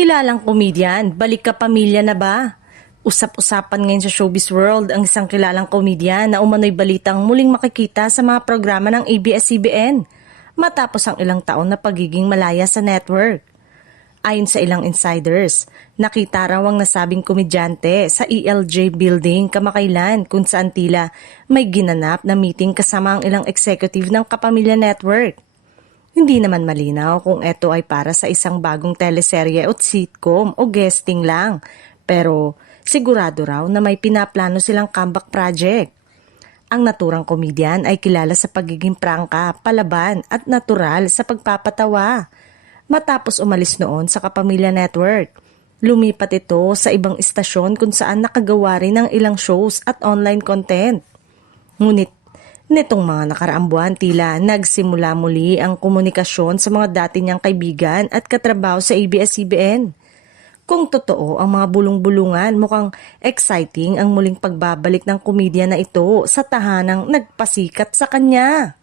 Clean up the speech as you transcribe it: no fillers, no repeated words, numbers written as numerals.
Kilalang komedyan, balik ka pamilya na ba? Usap-usapan ngayon sa showbiz world ang isang kilalang komedyan na umano'y balitang muling makikita sa mga programa ng ABS-CBN matapos ang ilang taon na pagiging malaya sa network. Ayon sa ilang insiders, nakita raw ang nasabing komedyante sa ELJ building kamakailan kung saan tila may ginanap na meeting kasama ang ilang executive ng Kapamilya Network. Hindi naman malinaw kung ito ay para sa isang bagong teleserye o sitcom o guesting lang, pero sigurado raw na may pinaplano silang comeback project. Ang naturang komedyan ay kilala sa pagiging prangka, palaban at natural sa pagpapatawa. Matapos umalis noon sa Kapamilya Network, lumipat ito sa ibang istasyon kung saan nakagawa rin ng ilang shows at online content. Ngunit nitong mga nakaraang buwan tila nagsimula muli ang komunikasyon sa mga dati niyang kaibigan at katrabaho sa ABS-CBN. Kung totoo ang mga bulong-bulungan, mukhang exciting ang muling pagbabalik ng komedya na ito sa tahanang nagpasikat sa kanya.